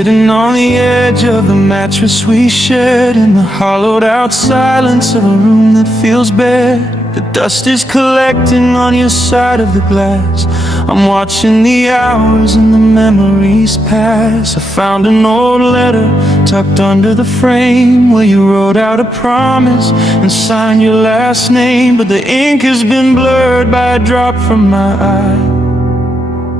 sitting on the edge of the mattress we shared, in the hollowed out silence of a room that feels bare. The dust is collecting on your side of the glass. I'm watching the hours and the memories pass. I found an old letter tucked under the frame, where you wrote out a promise and signed your last name. But the ink has been blurred by a drop from my eye.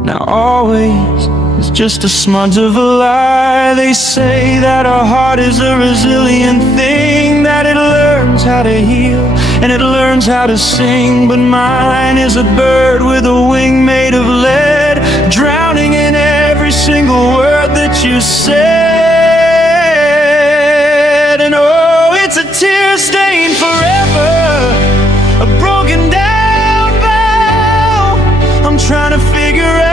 Now always is just a smudge of a lie. They say that a heart is a resilient thing, that it learns how to heal and it learns how to sing. But mine is a bird with a wing made of lead, drowning in every single word that you said. And oh, it's a tear stained forever, a broken down vow. I'm trying to figure out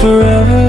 forever.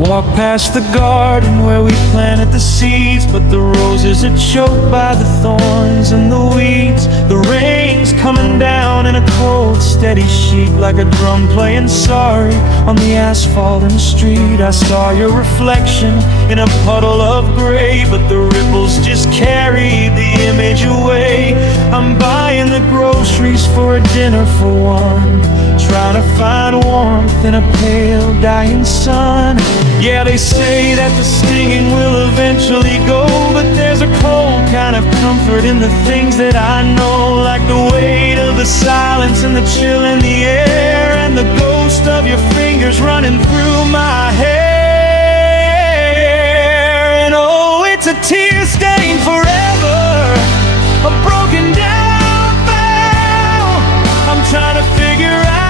Walk past the garden where we planted the seeds, but the roses are choked by the thorns and the weeds. The rain's coming down in a cold, steady sheet, like a drum playing sorry on the asphalt in the street. I saw your reflection in a puddle of gray, but the ripples just carried the image away. I'm buying the groceries for a dinner for one, trying to find warmth in a pale, dying sun. Yeah, they say that the stinging will eventually go, but there's a cold kind of comfort in the things that I know, like the weight of the silence and the chill in the air, and the ghost of your fingers running through my hair. And oh, it's a tear stained forever, a broken down vow. I'm trying to figure out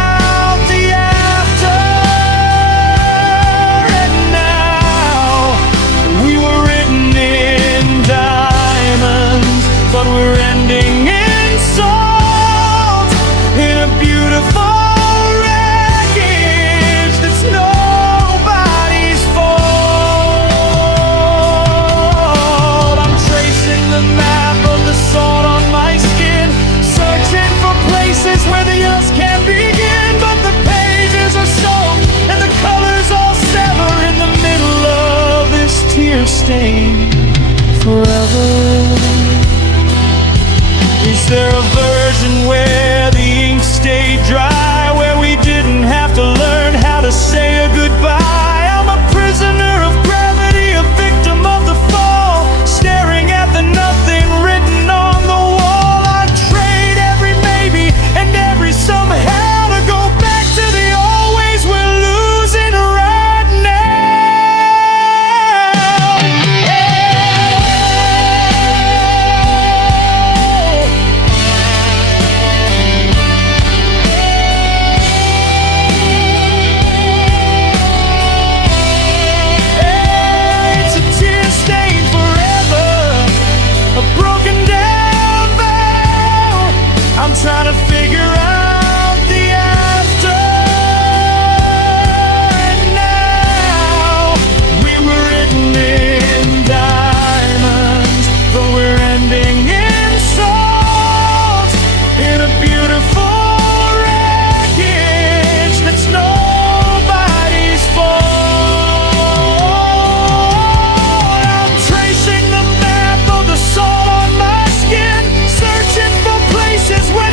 forever. Is there a version where the ink stayed dry, where we didn't have to learn how to say a goodbye? I'm a prisoner of gravity, a victim of the fall, staring at the nothing written on the wall. I'd trade every maybe and every somehow to go back to the always we're losing right now. Trying to figure out the after. And now we were written in diamonds, but we're ending in salt, in a beautiful wreckage that's nobody's fault. I'm tracing the map of the salt on my skin, searching for places where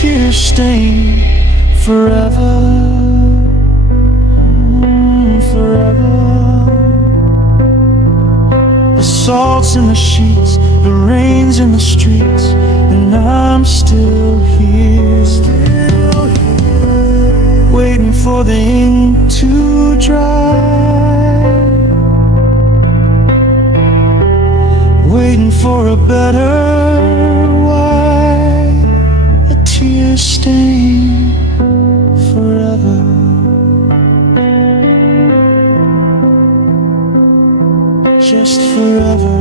tear stained forever, forever. The salt's in the sheets, the rain the streets, and I'm still here, waiting for the ink to dry, waiting for a better why, a tear stain forever. Just forever.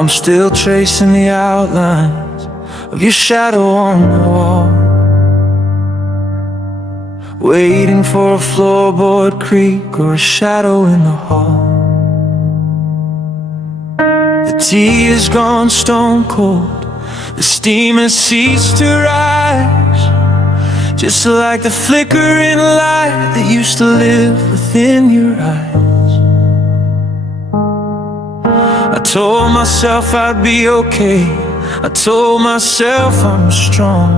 I'm still tracing the outlines of your shadow on the wall, waiting for a floorboard creak or a shadow in the hall. The tea has gone stone cold, the steam has ceased to rise, just like the flickering light that used to live within your eyes. I told myself I'd be okay, I told myself I'm strong,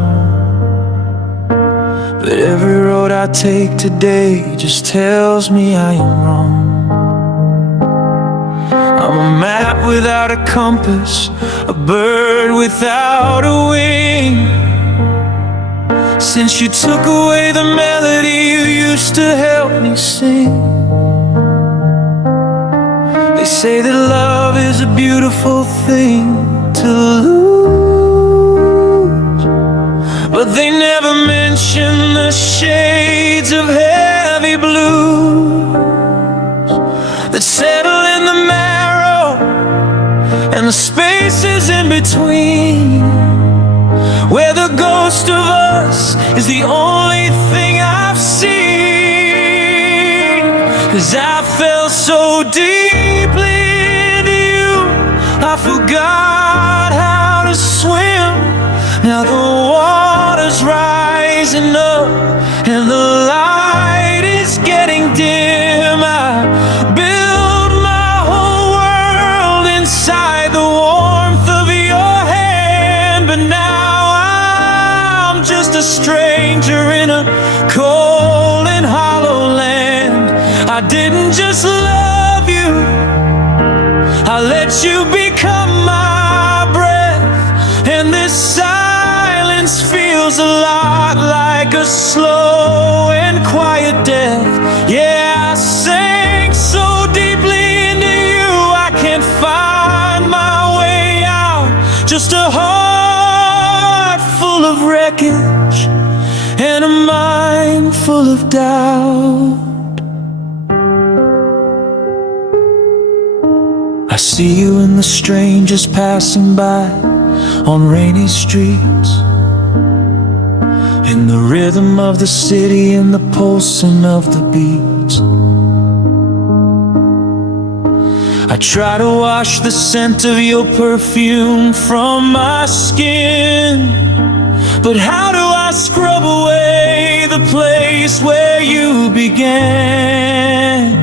but every road I take today just tells me I am wrong. I'm a map without a compass, a bird without a wing. Since you took away the melody you used to help me sing. They say that love is a beautiful thing to lose, but they never mention the shades of heavy blues that settle in the marrow and the spaces in between, where the ghost of us is the only thing I've seen. 'Cause I fell so deeply into you, I forgot how to swim. Now the water's rising up and the light is getting dim. I built my whole world inside the warmth of your hand, but now I'm just a stranger in a cold and hollow land. I didn't just love you, I let you become my breath, and this silence feels a lot like a slow and quiet death. Yeah, I sank so deeply into you, I can't find my way out. Just a heart full of wreckage and a mind full of doubt. I see you and the strangers passing by on rainy streets, in the rhythm of the city and the pulsing of the beats. I try to wash the scent of your perfume from my skin, but how do I scrub away the place where you began?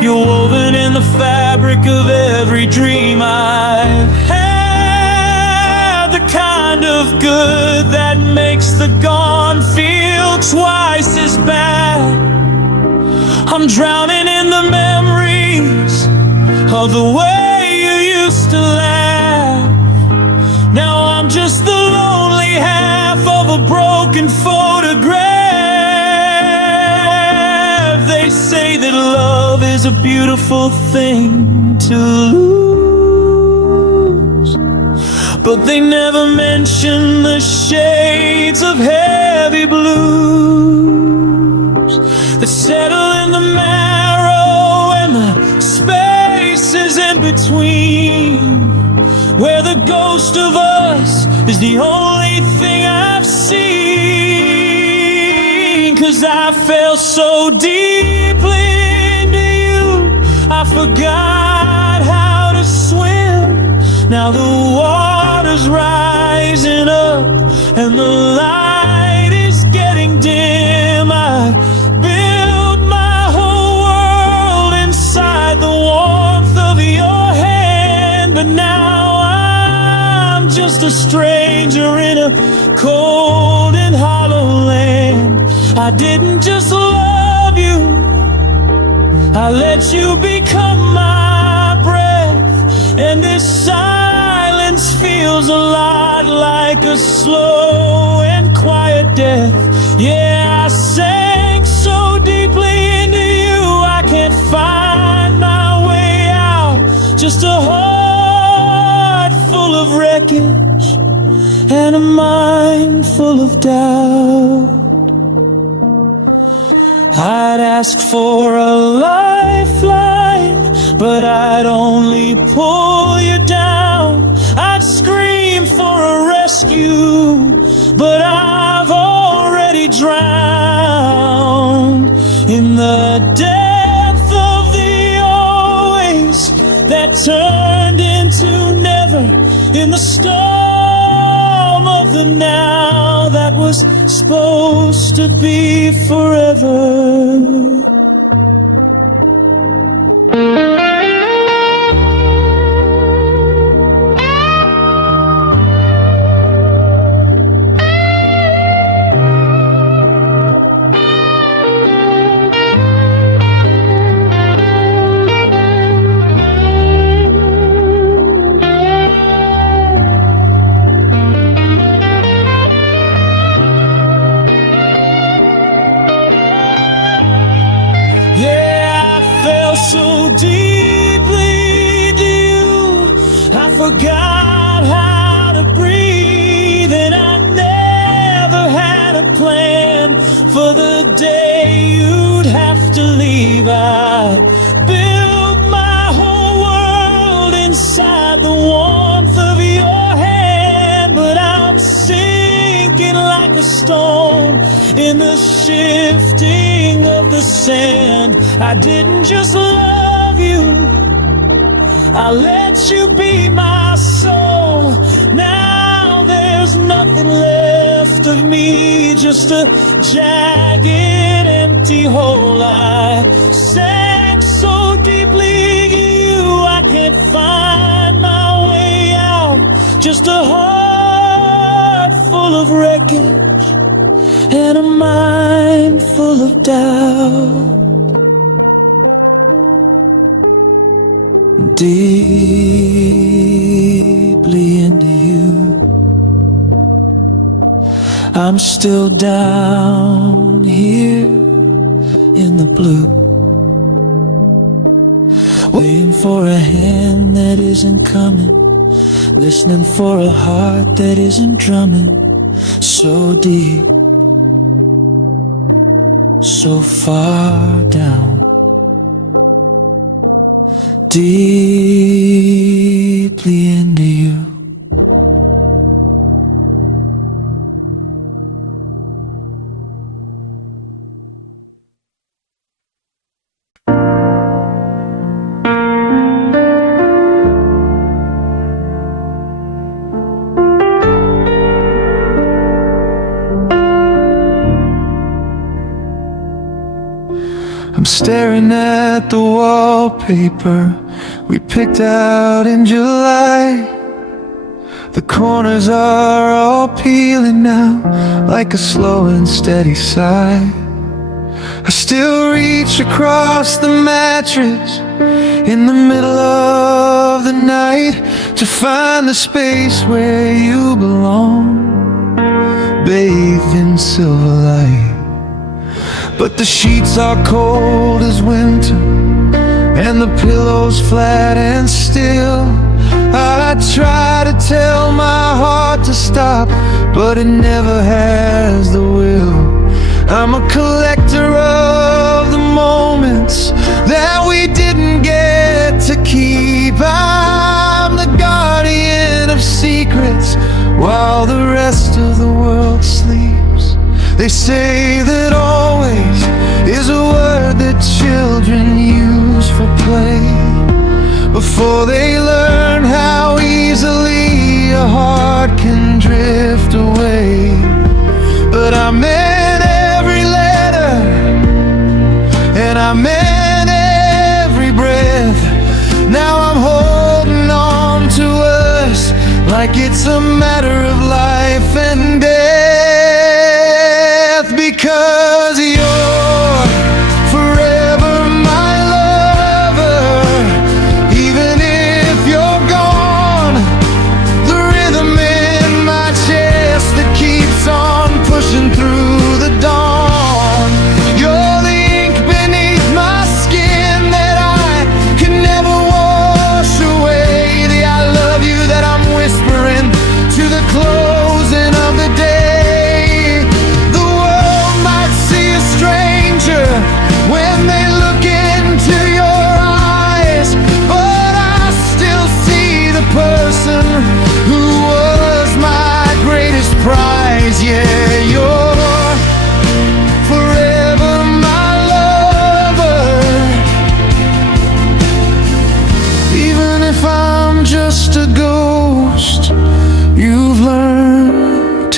You're woven in the fabric of every dream I've had, the kind of good that makes the gone feel twice as bad. I'm drowning in the memories of the way you used to laugh. Now I'm just the lonely half of a broken photograph. They say that love is a beautiful thing to lose, but they never mention the shades of heavy blues that settle in the marrow and the spaces in between, where the ghost of us is the only thing I've seen. 'Cause I fell so deeply into you, I forgot how to swim. Now the water's rising blazing up and the light is getting dim. I built my whole world inside the warmth of your hand, but now I'm just a stranger in a cold and hollow land. I didn't just love you, I let you become my breath, and this silence feels a lot like a slow and quiet death. Yeah, I sank so deeply into you, I can't find my way out. Just a heart full of wreckage and a mind full of doubt. I'd ask for a lifeline, but I'd only pull you down. I'd scream for a rescue, but I've already drowned in the depth of the always that turned into never, in the storm of the now that was supposed to be forever. So deeply to you, I forgot how to breathe, and I never had a plan for the day you'd have to leave. I built my whole world inside the warmth of your hand, but I'm sinking like a stone in the shifting of the sand. I didn't just love you, I let you be my soul. Now there's nothing left of me, just a jagged, empty hole. I sank so deeply in you, I can't find my way out. Just a heart full of wreckage and a mind full of doubt. Deeply into you, I'm still down here in the blue, waiting for a hand that isn't coming, listening for a heart that isn't drumming. So deep, so far down, deeply into you. I'm staring at the wallpaper we picked out in July. The corners are all peeling now, like a slow and steady sigh. I still reach across the mattress in the middle of the night to find the space where you belong, bathed in silver light. But the sheets are cold as winter, and the pillow's flat and still. I try to tell my heart to stop, but it never has the will. I'm a collector of the moments that we didn't get to keep. I'm the guardian of secrets while the rest of the world sleeps. They say that always is a word that children use for play, before they learn how easily a heart can drift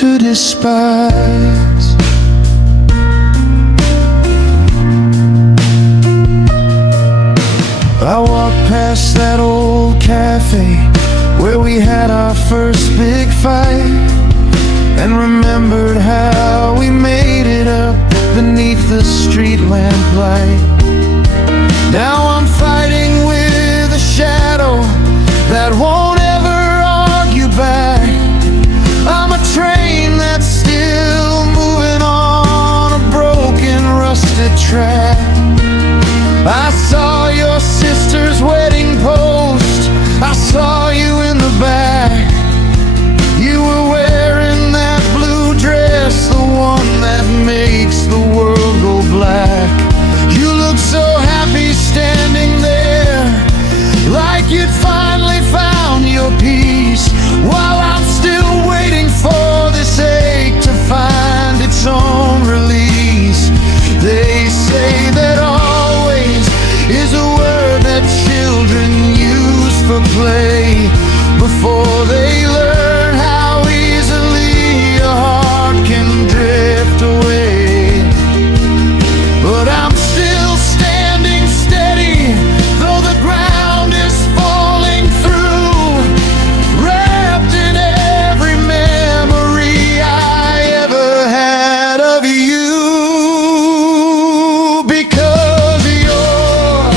to despise. I walked past that old cafe where we had our first big fight, and remembered how we made it up beneath the street lamplight. Now I'm fighting with a shadow that won't ever argue back. I'm a train that's still moving on a broken, rusted track. I saw your sister's wedding post, I saw you in the back. You were wearing that blue dress, the one that makes the world go black. You looked so happy standing there, like you'd finally found your peace, while I'm still waiting for this ache to find its own release. They say that always is a word that children use for play before they learn how easily a heart can drift away. But I'm still standing steady, though the ground is falling through, wrapped in every memory I ever had of you. Because you're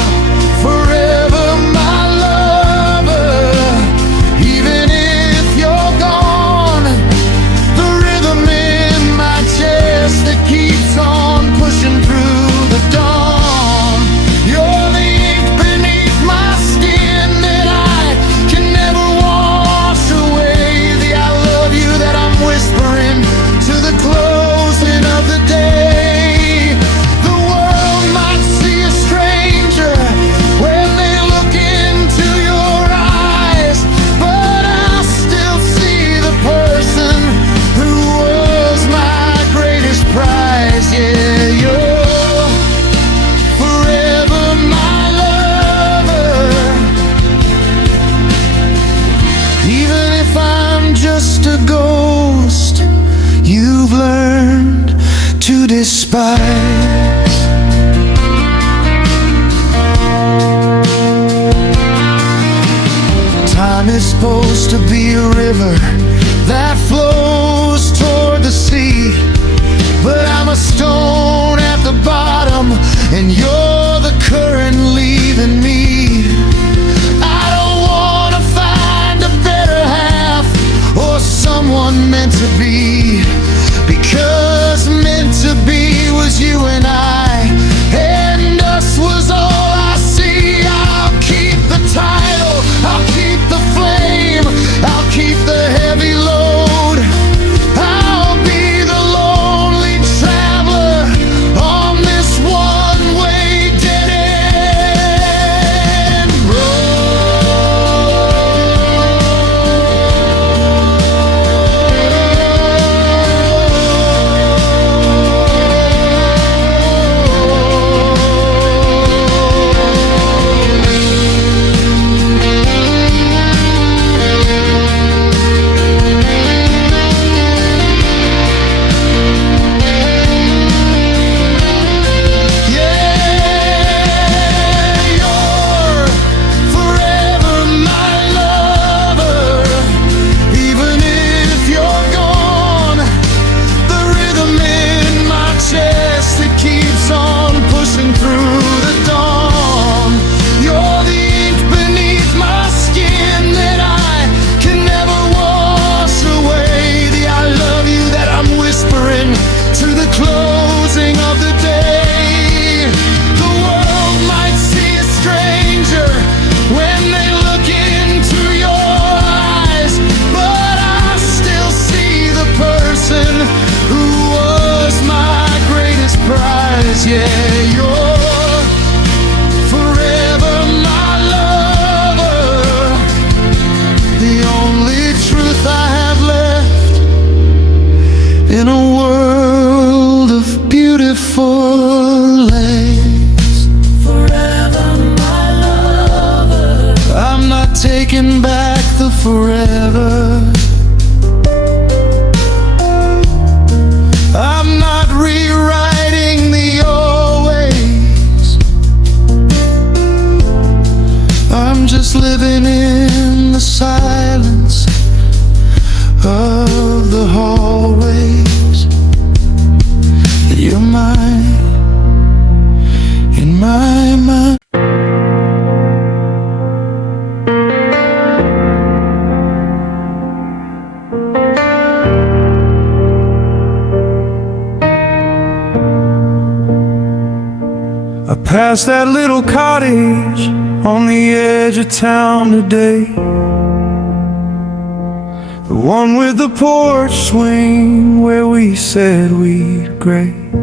forever my lover, even if you're gone. The rhythm in my chest that keeps on pushing through the dawn. You're the ink beneath my skin that I can never wash away. The I love you that I'm whispering to the closing of the day. The world might see a stranger when they look into your eyes, but I still see the person who was my greatest prize. Yeah, you're forever my lover, even if I'm just a ghost you've learned to despise. Time is supposed to be a river that flows toward the sea, but I'm a stone at the bottom and you're the current leaving me. I don't wanna find a better half or someone meant to be, because meant to be was you and I, and us was all I see. I'll keep the title, I'll keep the flame, I'll keep the heavy load. I'll be the lonely traveler on this one-way dead-end in a world of beautiful lanes. Forever my lover. I'm not taking back the forever. past that little cottage on the edge of town today, the one with the porch swing where we said we'd grade.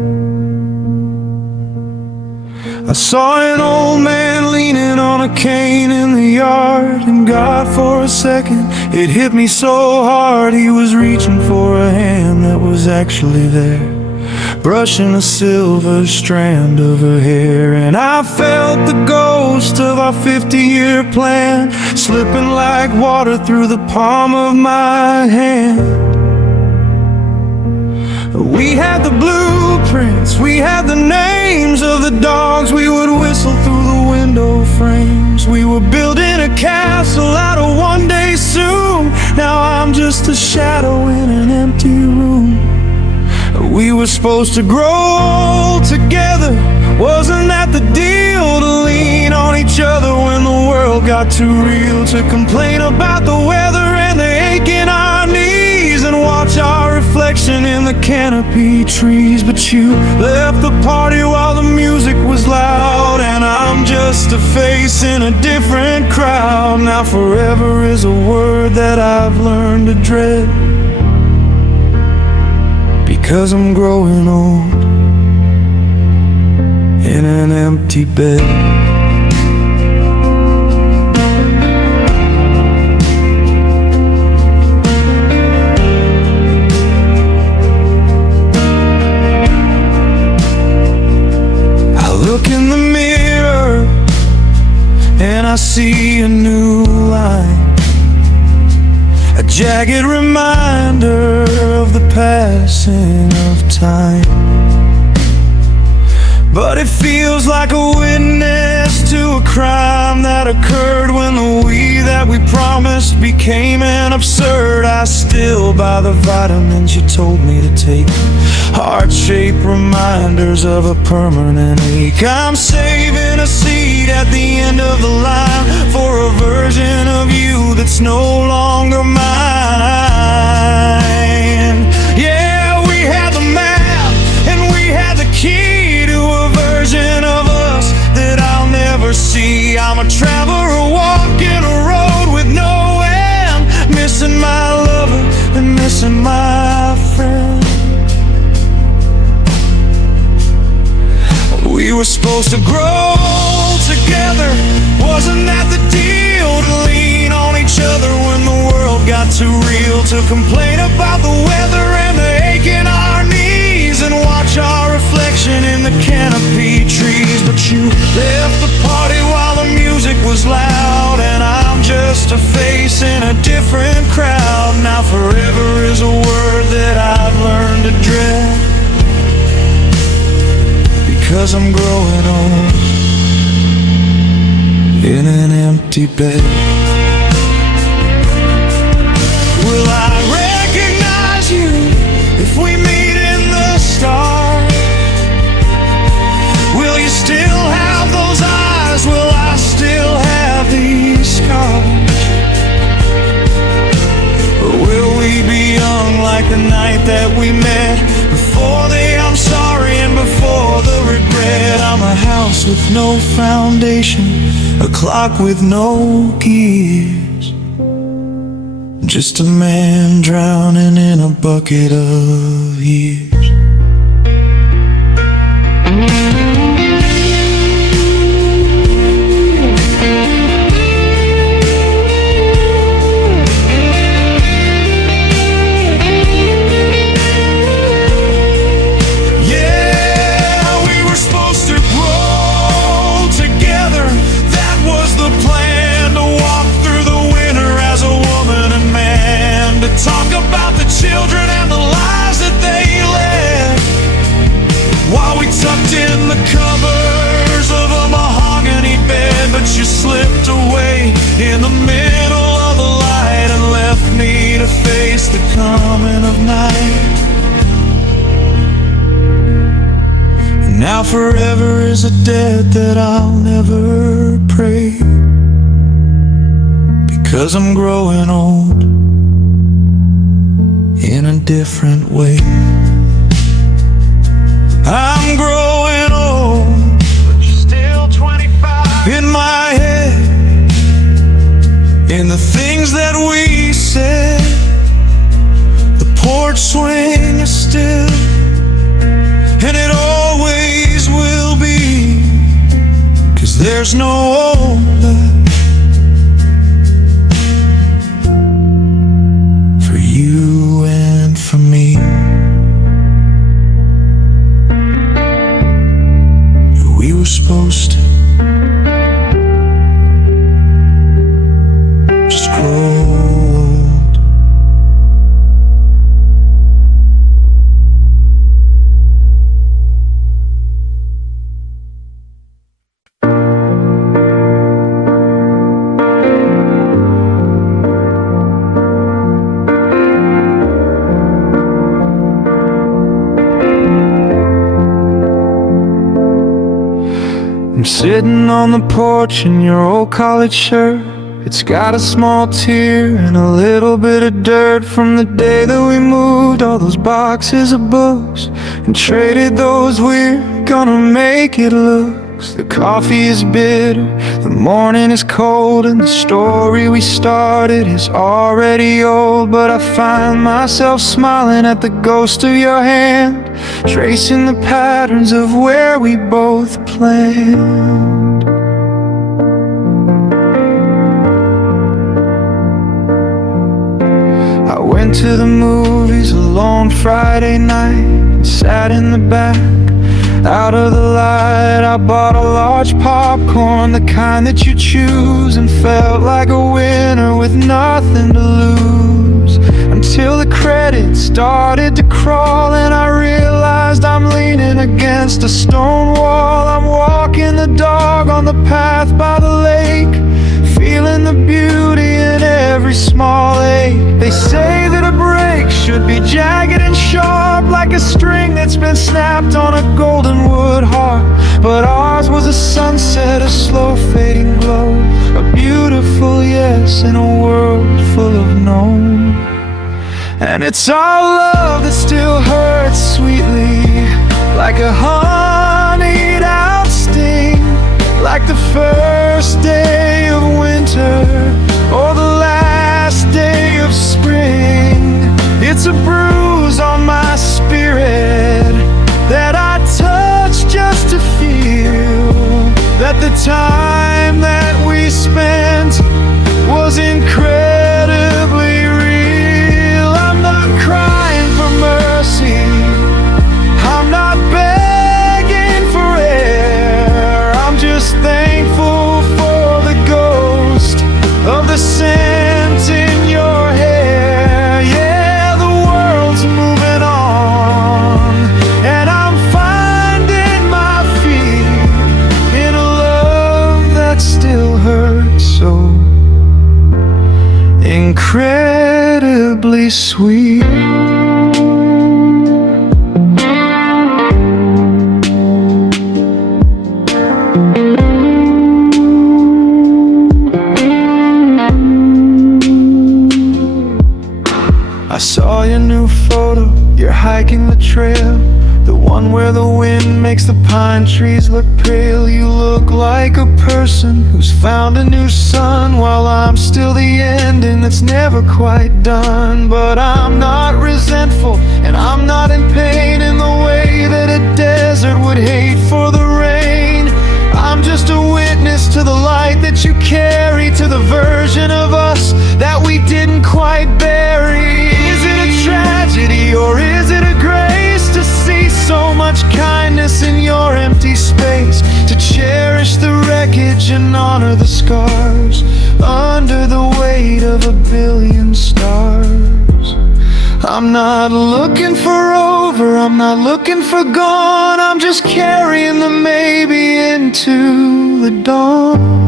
I saw an old man leaning on a cane in the yard, and God, for a second it hit me so hard, he was reaching for a hand that was actually there, brushing a silver strand of her hair. And I felt the ghost of our 50-year plan slipping like water through the palm of my hand. We had the blueprints, we had the names of the dogs we would whistle through the window frames. We were building a castle out of one day soon. Now I'm just a shadow in an empty room. We were supposed to grow old together, wasn't that the deal? To lean on each other when the world got too real, to complain about the weather and the ache in our knees, and watch our reflection in the canopy trees. But you left the party while the music was loud, and I'm just a face in a different crowd. Now forever is a word that I've learned to dread, because I'm growing old in an empty bed. I look in the mirror and I see a new line, a jagged reminder of the passing of time. But it feels like a witness to a crime that occurred when the we that we promised became an absurd. I still buy the vitamins you told me to take, heart-shaped reminders of a permanent ache. I'm saving a seat at the end of the line for a version of you that's no longer mine. Yeah, we had the map and we had the key to a version of us that I'll never see. I'm a traveler walking a road with no end, missing my lover and missing my friend. We were supposed to grow together, wasn't that the deal? To lean on each other when the world got too real, to complain about the weather and the ache in our knees, and watch our reflection in the canopy trees. But you left the party while the music was loud, and I'm just a face in a different crowd. Now forever is a word that I've learned to dread, because I'm growing old in an empty bed. Will I recognize you if we meet in the stars? Will you still have those eyes? Will I still have these scars? Or will we be young like the night that we met, before the I'm sorry and before the regret? I'm a house with no foundation, a clock with no gears, just a man drowning in a bucket of years. Talk about the children and the lives that they led, while we tucked in the covers of a mahogany bed. But you slipped away in the middle of the light and left me to face the coming of night. And now forever is a debt that I'll never pray, because I'm growing old in a different way. I'm growing old, but you're still in my head, in the things that we said. The porch swing is still, and it always will be, 'cause there's no old left for you and for me. We were supposed to just grow old. I'm sitting on the porch in your old college shirt. It's got a small tear and a little bit of dirt from the day that we moved all those boxes of books and traded those we're gonna make it looks. The coffee is bitter, the morning is cold, and the story we started is already old. But I find myself smiling at the ghost of your hand, tracing the patterns of where we both planned. I went to the movies alone Friday night, sat in the back, out of the light. I bought a large popcorn, the kind that you choose, and felt like a winner with nothing to lose. Until the credits started to crawl and I realized I'm leaning against a stone wall. I'm walking the dog on the path by the lake, feeling the beauty in every small ache. They say that a break should be jagged and sharp, like a string that's been snapped on a golden wood harp. But ours was a sunset, a slow fading glow, a beautiful yes in a world full of no. And it's our love that still hurts sweetly, like a honeyed out sting, like the first day of winter or the last day of spring. It's a bruise on my spirit that I touch just to feel that the time that we spent was incredibly real. I'm not crying for mercy, I'm not begging for air, I'm just thankful for the ghost of the scent in your hair. Yeah, the world's moving on, and I'm finding my feet in a love that still hurts so incredibly sweet. I saw your new photo, you're hiking the trail, the one where the wind makes the pine trees look pale. You look like a person who's found a new sun, while I'm still the ending that's never quite done. But I'm not resentful and I'm not in pain in the way that a desert would hate for the rain. I'm just a witness to the light that you carry, to the version of us that we didn't quite bury. Is it a tragedy or is it a grace to see so much kindness in your empty space, to cherish the wreckage and honor the scars under the weight of a billion stars? I'm not looking for over, I'm not looking for gone, I'm just carrying the maybe into the dawn.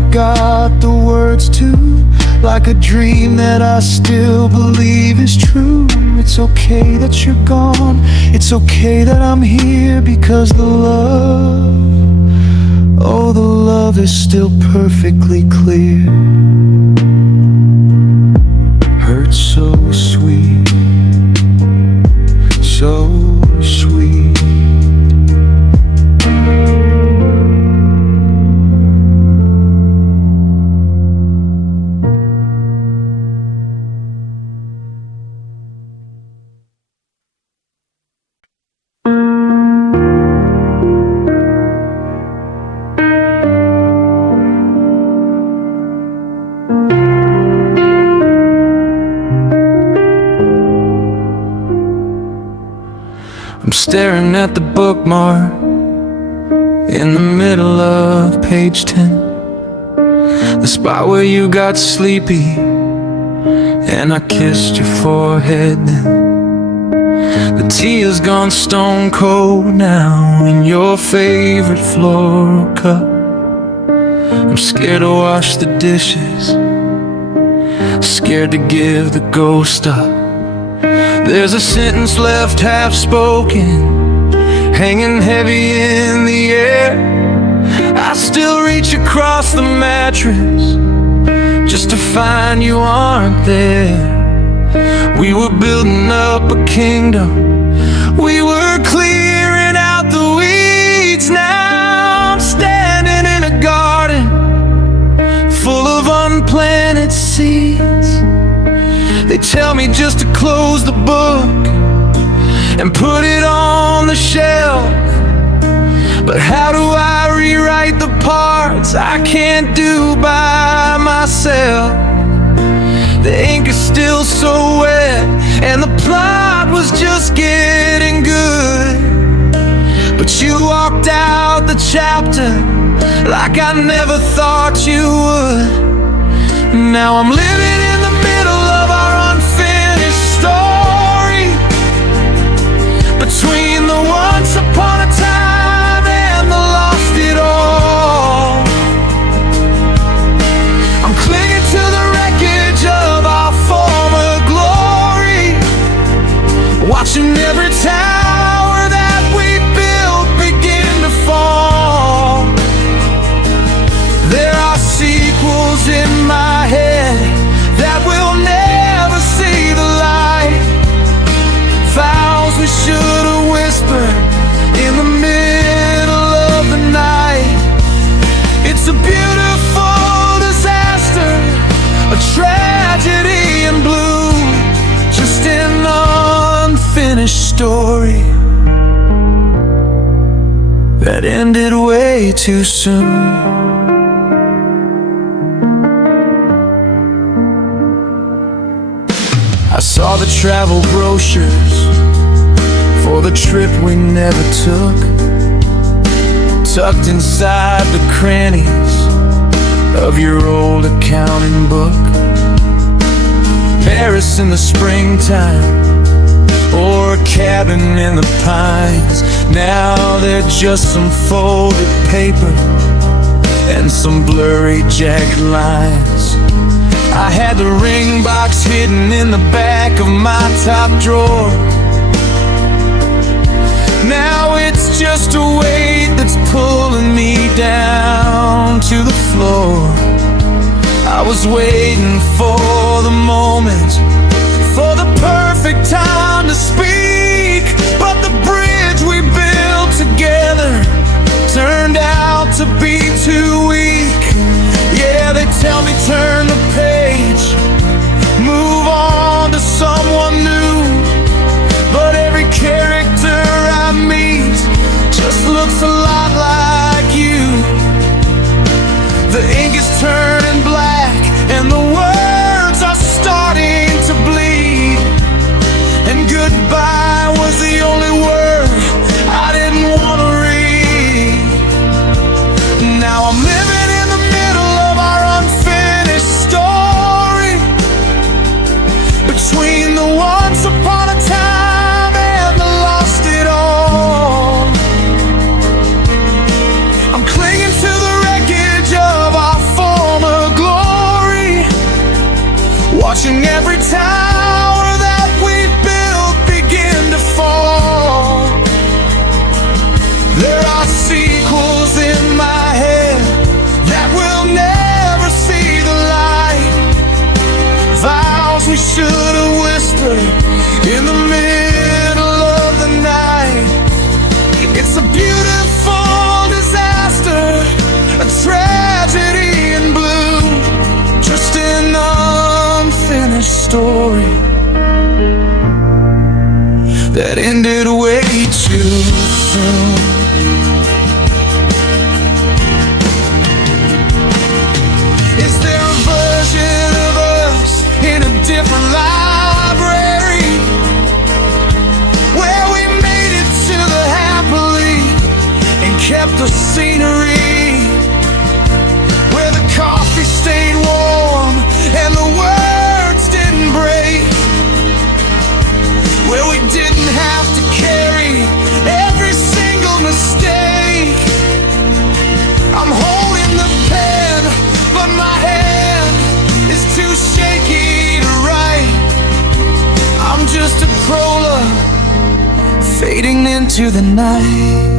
forgot the words to, like a dream that I still believe is true. It's okay that you're gone, it's okay that I'm here, because the love, oh, the love is still perfectly clear. Hurts so sweet, so sweet. I'm staring at the bookmark in the middle of page 10, the spot where you got sleepy and I kissed your forehead then. The tea has gone stone cold now in your favorite floral cup. I'm scared to wash the dishes, scared to give the ghost up. There's a sentence left half spoken, hanging heavy in the air. I still reach across the mattress just to find you aren't there. We were building up a kingdom, we were clearing out the weeds. Now I'm standing in a garden full of unplanted seeds. They tell me just to close the book and put it on the shelf, but how do I rewrite the parts I can't do by myself? The ink is still so wet and the plot was just getting good, but you walked out the chapter like I never thought you would. Now I'm living in the middle of our unfinished story, between the once upon a time and the lost it all. I'm clinging to the wreckage of our former glory, watching every tower that we built begin to fall. There are sequels in my head that will never see the light, vows we should have whispered in the middle of the night. It's a beautiful disaster, a tragedy in blue, just an unfinished story that ended way too soon. I saw the travel brochures for the trip we never took, tucked inside the crannies of your old accounting book. Paris in the springtime, or a cabin in the pines. Now they're just some folded paper and some blurry jagged lines. I had the ring box hidden in the back of my top drawer. Now it's just a weight that's pulling me down to the floor. I was waiting for the moment, for the perfect time to speak, but the bridge we built together turned out to be too weak. Yeah, they tell me turn the page, move on to someone new, but every character I meet just looks a lot like you. The ink is turning black and the words are starting to bleed, and goodbye was the only word I didn't want to read. Now I'm living in the middle of our unfinished watching every tower that we built begin to fall. There are sequels in my head that will never see the light. Vows we should have whispered in the middle of the night. It's a beautiful disaster, a tragedy in blue, just an unfinished story that ended way too soon. Is there a version of us in a different library, where we made it to the happily and kept the scenery, where the coffee stayed warm and the words didn't break, where we didn't have to carry every single mistake? I'm holding the pen, but my hand is too shaky to write. I'm just a prologue fading into the night.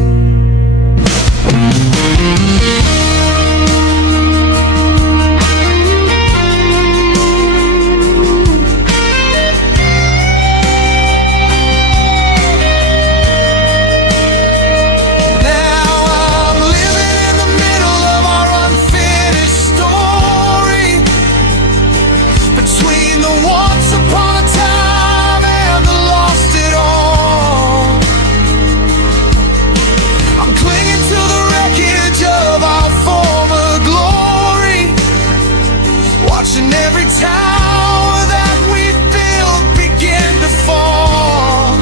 Every tower that we built begin to fall.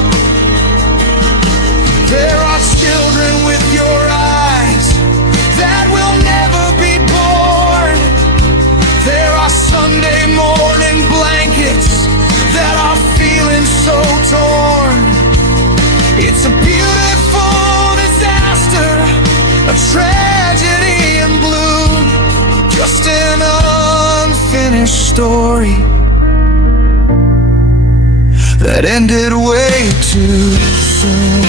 There are children with your eyes that will never be born. There are Sunday morning blankets that are feeling so torn. It's a beautiful disaster, a tragedy in blue, just an unfinished story that ended way too soon.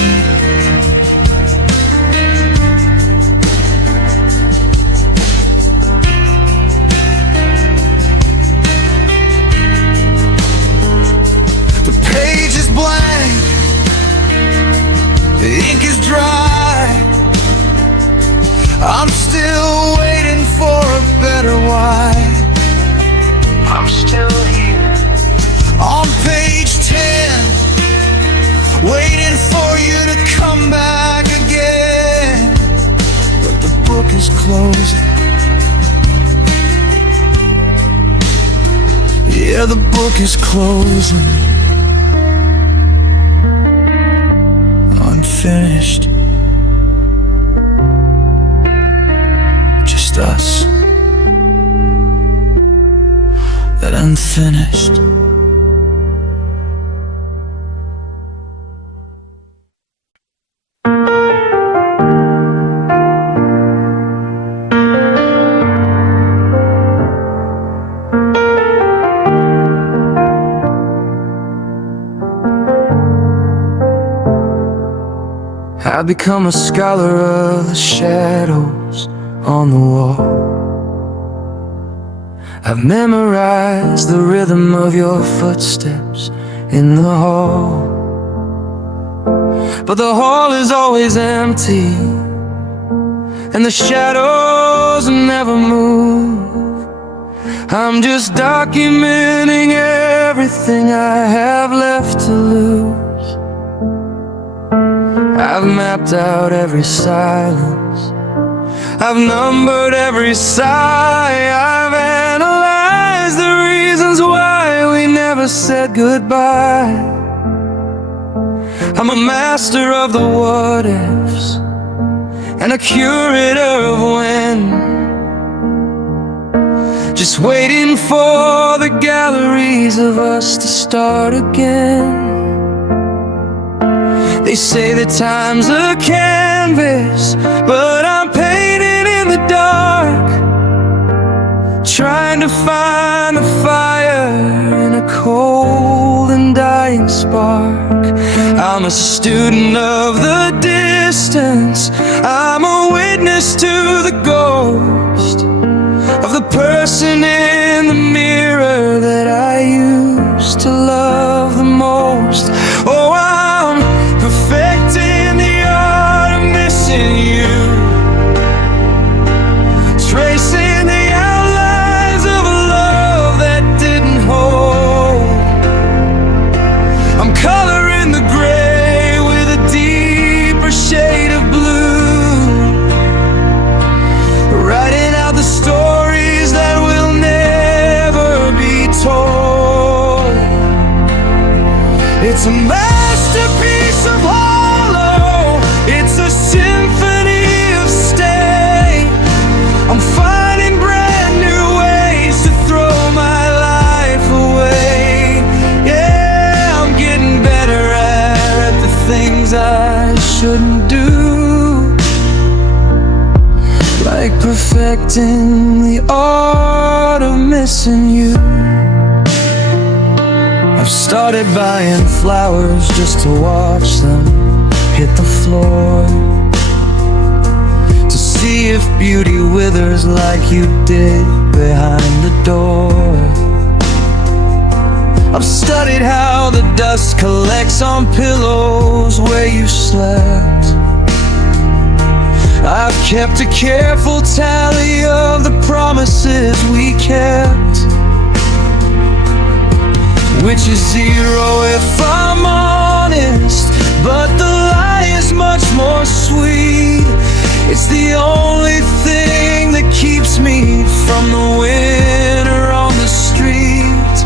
The page is blank, the ink is dry. I'm still waiting for a better why. I'm still here on page 10, waiting for you to come back again. But the book is closing. Yeah, the book is closing. Unfinished. Just us. That unfinished. I've become a scholar of the shadows on the wall. I've memorized the rhythm of your footsteps in the hall. But the hall is always empty, and the shadows never move. I'm just documenting everything I have left to lose. I've mapped out every silence, I've numbered every sigh, I've analyzed the reasons why we never said goodbye. I'm a master of the what ifs and a curator of when, just waiting for the galleries of us to start again. They say that time's a canvas, but I'm painted in the dark, trying trying to find the fire in a cold and dying spark. I'm a student of the distance. I'm a witness to the ghost of the person in the mirror that I used to love the most. Oh, I'm perfecting the art of missing you, tracing the outlines of a love that didn't hold. I'm coloring the gray with a deeper shade of blue, writing out the stories that will never be told. It's a masterpiece of hollow, it's a symphony of stay. I'm finding brand new ways to throw my life away. Yeah, I'm getting better at the things I shouldn't do, like perfecting the art of missing you. I've started buying flowers just to watch them hit the floor, to see if beauty withers like you did behind the door. I've studied how the dust collects on pillows where you slept. I've kept a careful tally of the promises we kept, which is zero if I'm honest, but the lie is much more sweet. It's the only thing that keeps me from the winter on the street.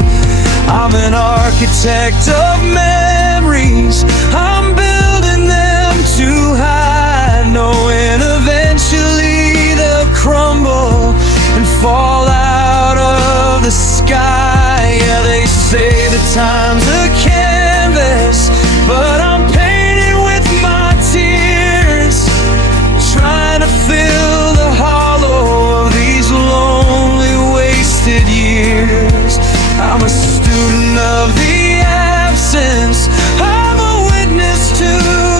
I'm an architect of memories, I'm building them too high, knowing eventually they'll crumble and fall out of the sky. Yeah, they say the time's a canvas, but I'm painting with my tears, trying to fill the hollow of these lonely, wasted years. I'm a student of the absence, I'm a witness to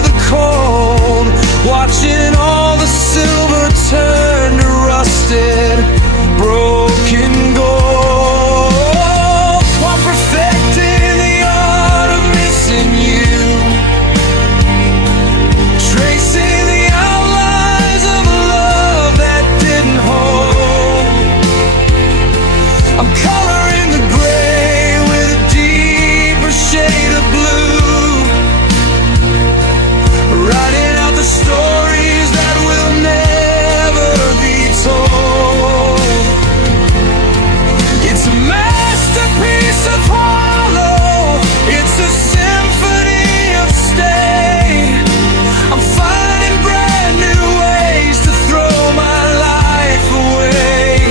the cold, watching all the silver turn to rusted, broken gold. I'm perfecting the art of missing you, tracing the outlines of a love that didn't hold. I'm coloring the gray with a deeper shade of blue, writing out the stories that will never be told. It's a masterpiece of hollow, it's a symphony of stay. I'm finding brand new ways to throw my life away.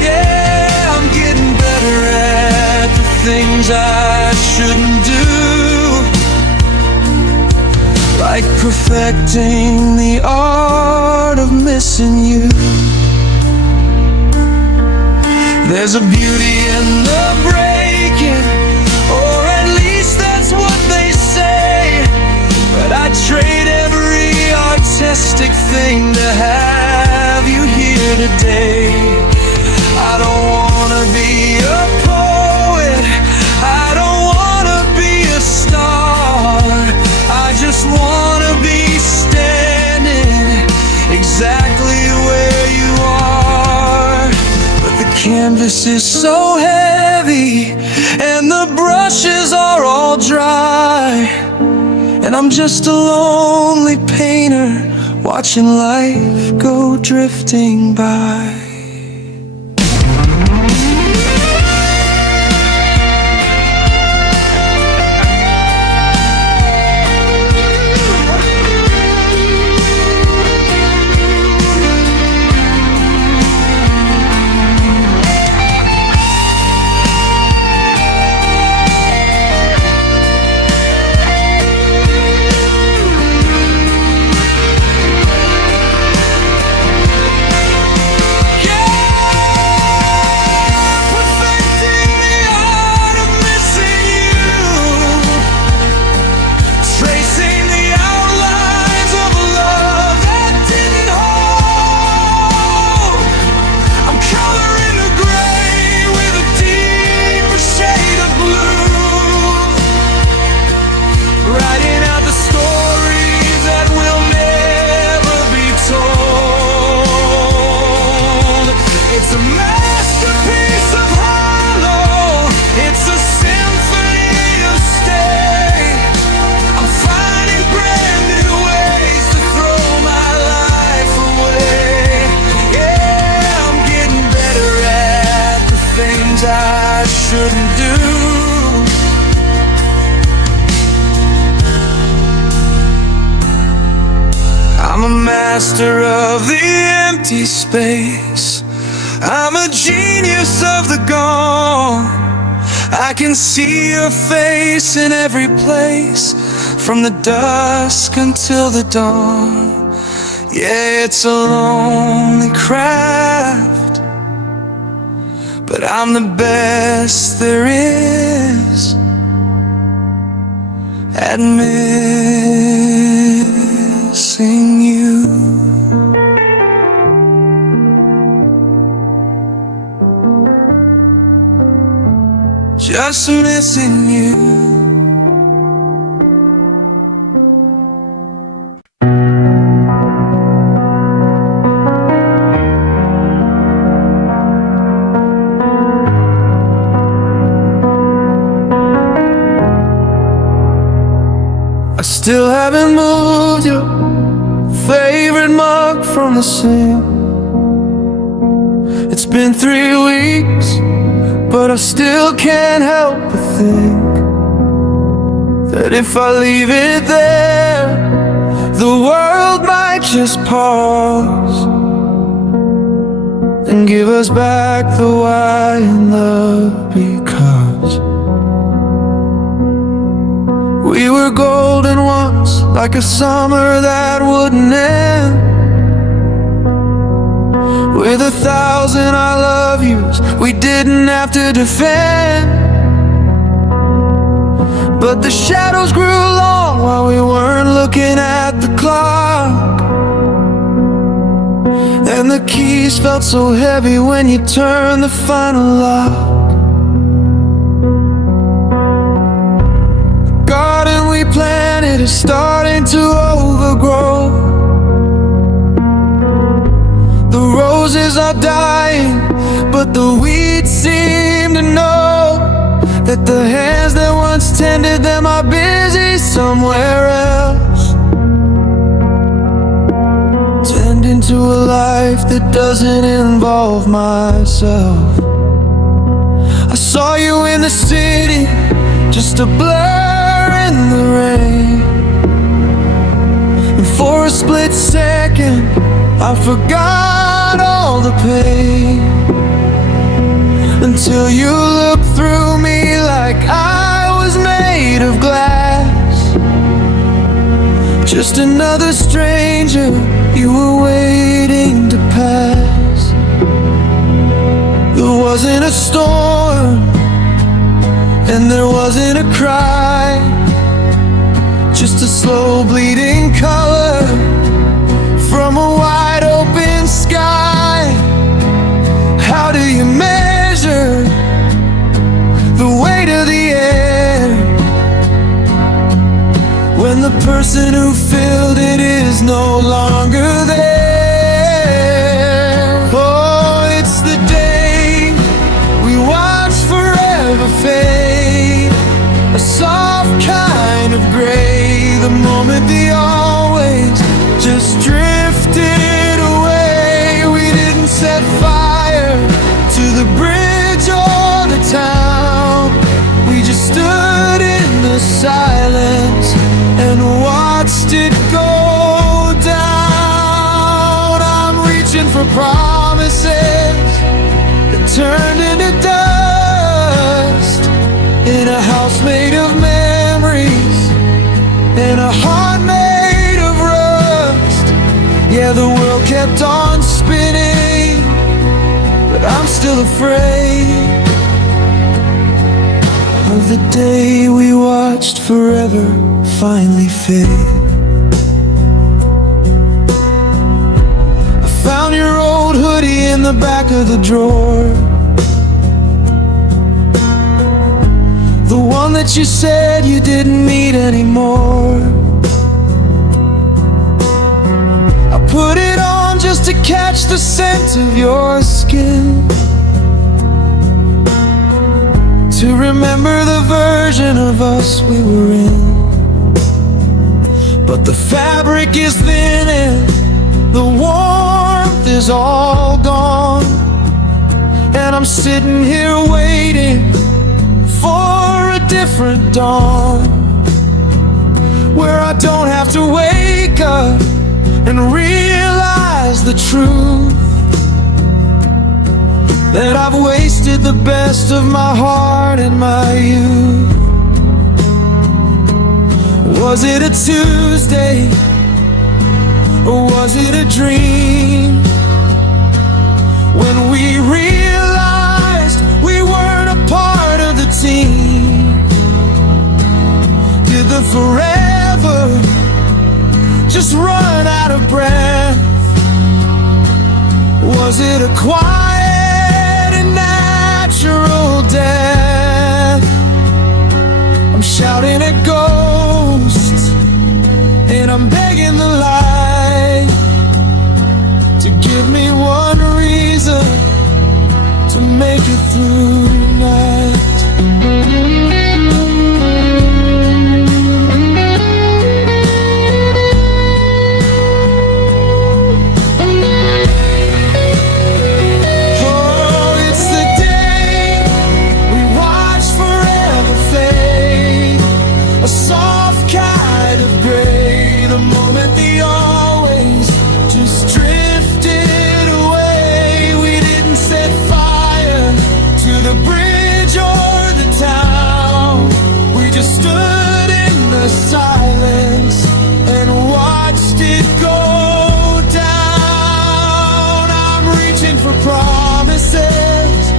Yeah, I'm getting better at the things I shouldn't do, like perfecting the art of missing you. There's a beauty in the breaking, or at least that's what they say, but I'd trade every artistic thing to have you here today. I don't wanna be a poet, I don't wanna be a star, I just wanna be standing exactly where you are. But the canvas is so heavy and the brushes are all dry, and I'm just a lonely painter watching life go drifting by. things I shouldn't do. I'm a master of the empty space. I'm a genius of the gone. I can see your face in every place, from the dusk until the dawn. Yeah, it's a lonely craft, but I'm the best there is at missing you. Just missing you. I still haven't moved your favorite mug from the sink. It's been 3 weeks, but I still can't help but think that if I leave it there, the world might just pause and give us back the why and the because. We were golden once, like a summer that wouldn't end, with 1,000 I love yous we didn't have to defend. But the shadows grew long while we weren't looking at the clock, and the keys felt so heavy when you turned the final lock. The garden we planted is starting to overgrow. The roses are dying, but the weeds seem to know that the hands that once tended them are busy somewhere else, tending to a life that doesn't involve myself. I saw you in the city, just a blur in the rain, and for a split second I forgot all the pain, until you looked through me like I was made of glass. Just another stranger you were waiting to pass. There wasn't a storm, and there wasn't a cry, just a slow bleeding color from a wide open sky. How do you measure the weight of the air when the person who filled it is no longer there? Oh, it's the day we watch forever fade, a soft kind of gray, the moment the always just drifted away. We didn't set fire to the bridge or the town, we just stood in the silence and watched it go down. I'm reaching for promises that turned into dust, in a house made of memories, in a heart made of rust. Yeah, the world kept on spinning, but I'm still afraid of the day we watched forever finally fade. I found your old hoodie in the back of the drawer, the one that you said you didn't need anymore. I put it on just to catch the scent of your skin, to remember the version of us we were in. But the fabric is thinning, the warmth is all gone, and I'm sitting here waiting different dawn, where I don't have to wake up and realize the truth, that I've wasted the best of my heart and my youth. Was it a Tuesday, or was it a dream, when we realized we weren't a part of the team? Did the forever just run out of breath? Was it a quiet and natural death? I'm shouting at ghosts, and I'm begging the light to give me one reason to make it through the night. Silence and watched it go down. I'm reaching for promises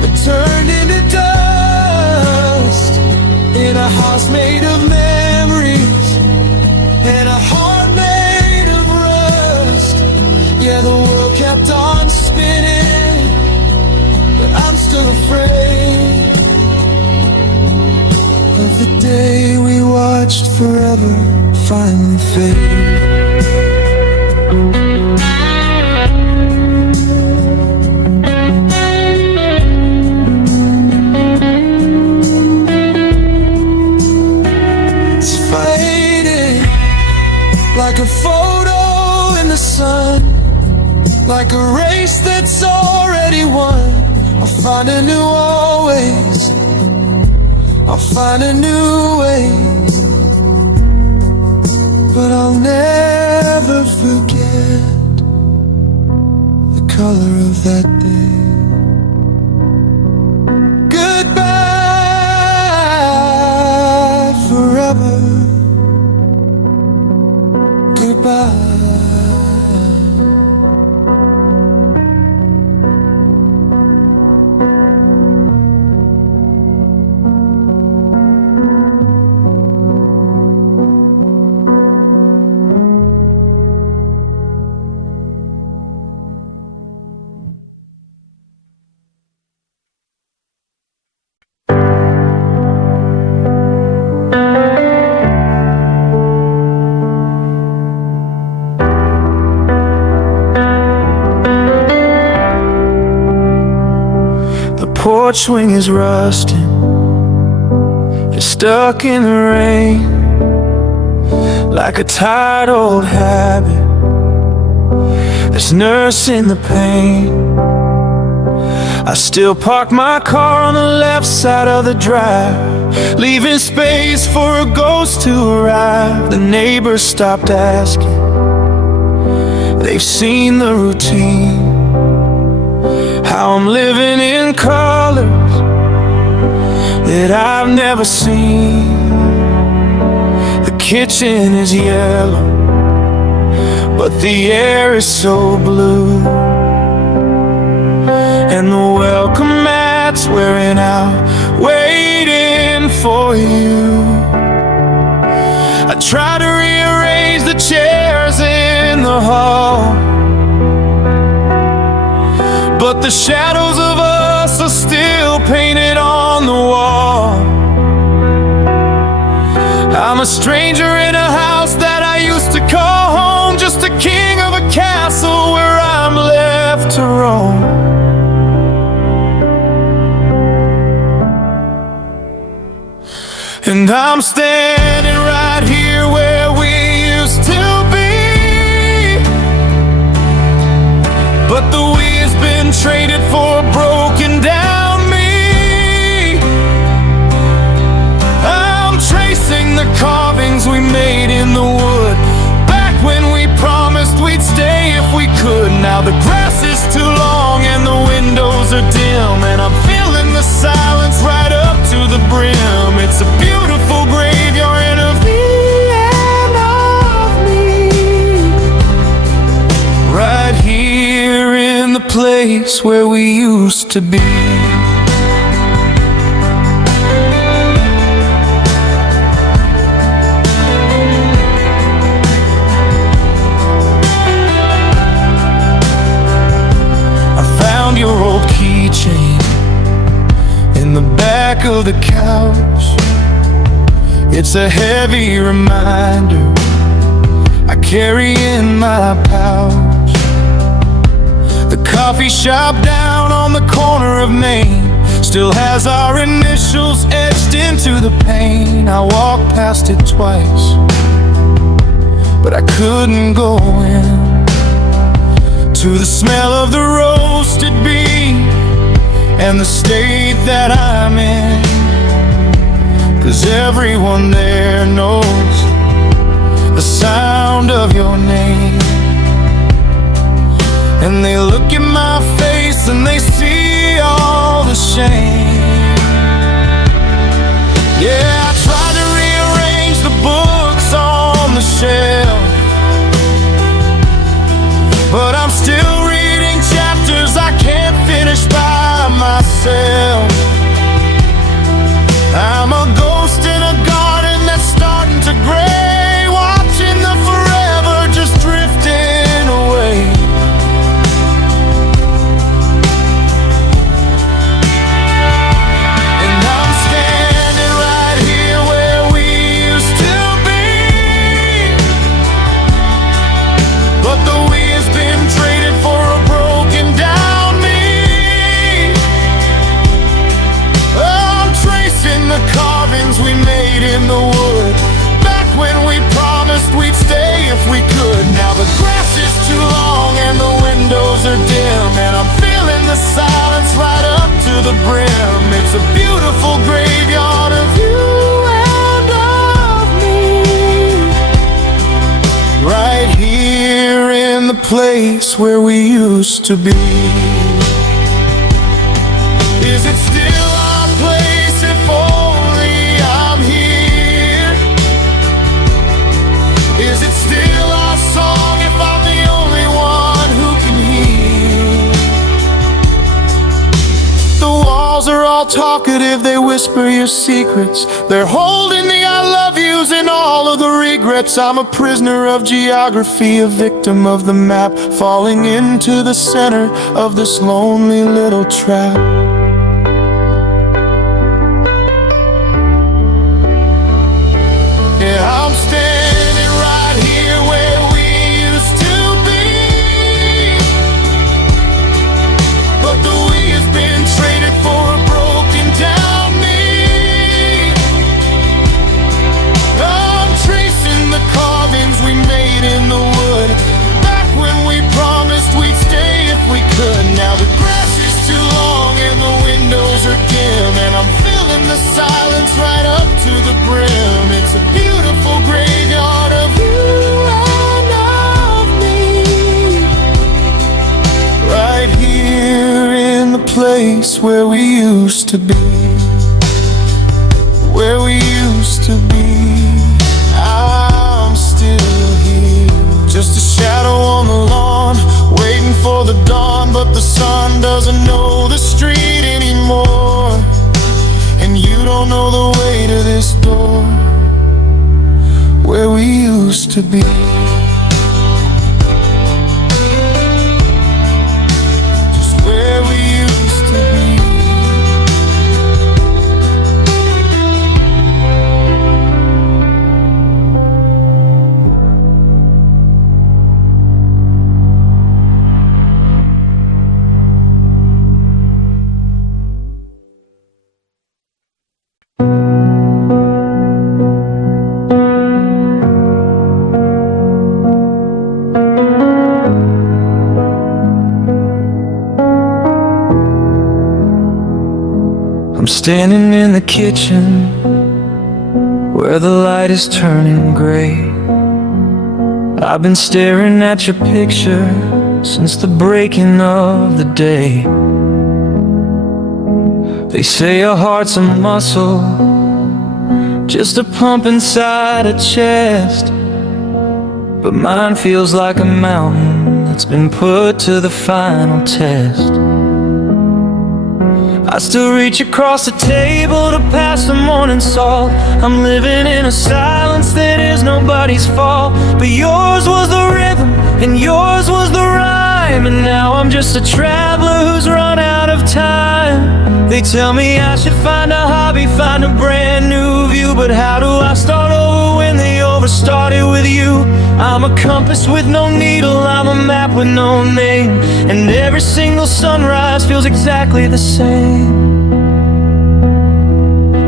that turned into dust, in a house made of memories and a heart made of rust. Yeah, the world kept on spinning, but I'm still afraid of the day we watched forever finally fade. It's fading like a photo in the sun, like a race that's already won. I'll find a new always, I'll find a new way, but I'll never forget the color of that day. Goodbye forever, goodbye. Porch swing is rusting, you're stuck in the rain, like a tired old habit that's nursing the pain. I still park my car on the left side of the drive, leaving space for a ghost to arrive. The neighbors stopped asking, they've seen the routine, how I'm living in colors that I've never seen. The kitchen is yellow, but the air is so blue, and the welcome mat's wearing out, waiting for you. I try to rearrange the chairs in the hall, but the shadows of us are still painted on the wall. I'm a stranger in a house that I used to call home, just a king of a castle where I'm left to roam. And I'm standing right here where we used to be, but the wheel's been traded for a broken down me. It's a beautiful grave, you're in a V and of me. Right here in the place where we used to be. Your old keychain in the back of the couch. It's a heavy reminder I carry in my pouch. The coffee shop down on the corner of Main still has our initials etched into the paint. I walked past it twice, but I couldn't go in. To the smell of the roasted beef and the state that I'm in, 'cause everyone there knows the sound of your name. And they look in my face and they see all the shame. Yeah, I tried to rearrange the books on the shelf, but I'm still reading chapters I can't finish by myself. I'm a ghost in a garden that's starting to gray, watching the forever just drifting away. And I'm standing right here where we used to be, but the wheel's been traded for a broken down me. I'm tracing the carvings we made in the wood, back when we promised we'd stay if we could. Now the grass is too long and the windows are dim, and I'm feeling the silence right up to the brim. It's a beautiful graveyard of you and of me, right here in the place where we used to be. Is it still our place if only I'm here? Is it still our song if I'm the only one who can hear? The walls are all talkative, they whisper your secrets. They're holding the I love yous and all of the regrets. I'm a prisoner of geography, a victim of the map, falling into the center of this lonely little trap. Yeah, I'm standing right here where we used to be, but the wheel's been traded for a broken down me. I'm tracing the carvings we made in the wood, back when we promised we'd stay if we could. Now the grass is too long and the windows are dim, and I'm feeling the silence right up to the brim. It's a beautiful graveyard of you and of me, right here in the place where we used to be, where we used to be. I'm still here, just a shadow on the lawn, waiting for the dawn, but the sun doesn't know the street anymore, and you don't know the way to this door where we used to be. Just where we used to be. I'm standing in the kitchen where the light is turning gray. I've been staring at your picture since the breaking of the day. They say your heart's a muscle just a pump inside a chest. But mine feels like a mountain that's been put to the final test. I still reach across the table to pass the morning salt. I'm living in a silence that is nobody's fault. But yours was the rhythm and yours was the rhyme, and now I'm just a traveler who's run out of time. They tell me I should find a hobby, find a brand new view, but how do I start over when they over started with you? I'm a compass with no needle, I'm a map with no name, and every single sunrise feels exactly the same.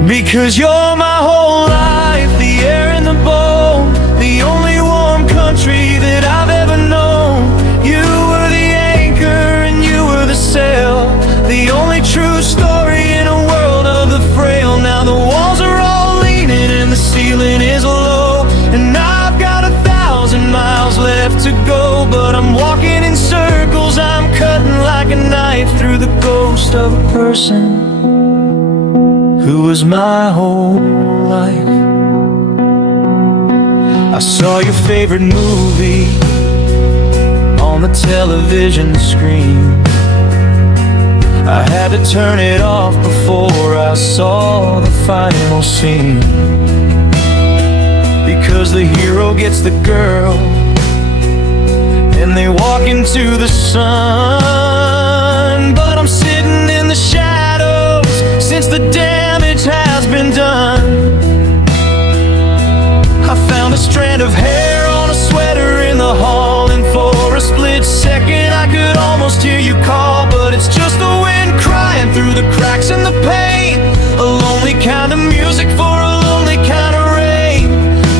Because you're my whole life, the air in the bone, the only warm country that I've ever known. You were the anchor and you were the sail, the only true story in a world of the frail. Now the walls are all leaning and the ceiling is low, and I've got 1,000 miles left to go, but I'm walking in circles, I'm cutting like a knife through the ghost of a person who was my whole life. I saw your favorite movie on the television screen. I had to turn it off before I saw the final scene. Because the hero gets the girl and they walk into the sun, but I'm sitting in the shadows since the damage has been done. I found a strand of hair on a sweater in the hall, and for a split second I could almost hear you call, but it's just the wind crying through the cracks in the paint, a lonely kind of music for a lonely kind of rain.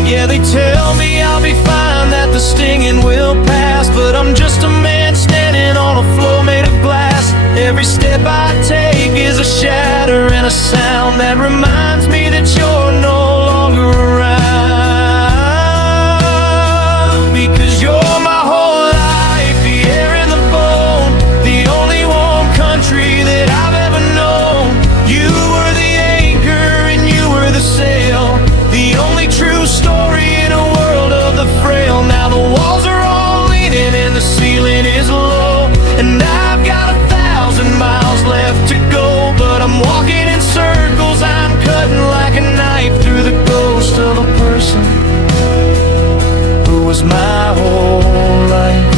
Yeah, they tell me I'll be fine, that the stinging will pass, but I'm just a man standing on a floor made of glass. Every step I take is a shatter and a sound that reminds me that you're no longer around. Because you're my whole life, the air in the bone, the only warm country that I've ever known. You were the anchor and you were the sail, the only true story in a world of the frail. Now the walls are all leaning and the ceiling is low, and I've got 1,000 miles left to go, but I'm walking in circles, I'm cutting like a knife through the ghost of a person who was my whole life.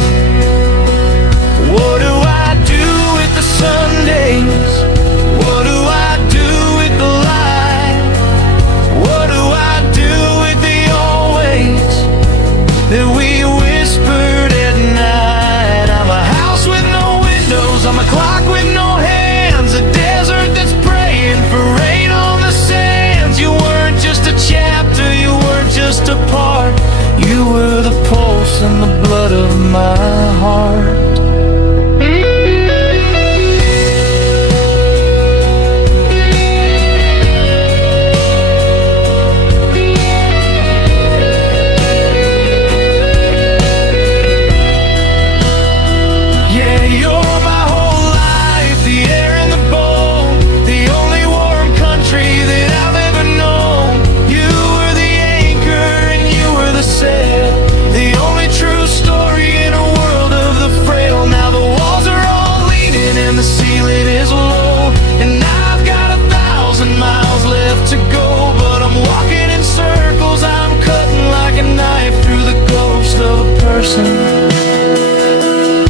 What do I do with the Sundays? What do I do with the light? What do I do with the always that we whispered at night? I'm a house with no windows, I'm a clock with no hands, a desert that's praying for rain on the sands. You weren't just a chapter, you weren't just a part, you were the pulse and the blood of my heart.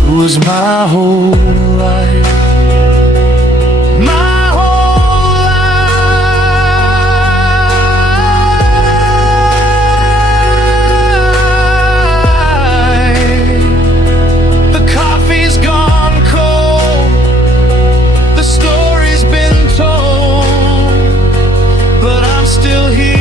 Who was my whole life, my whole life. The coffee's gone cold, the story's been told, but I'm still here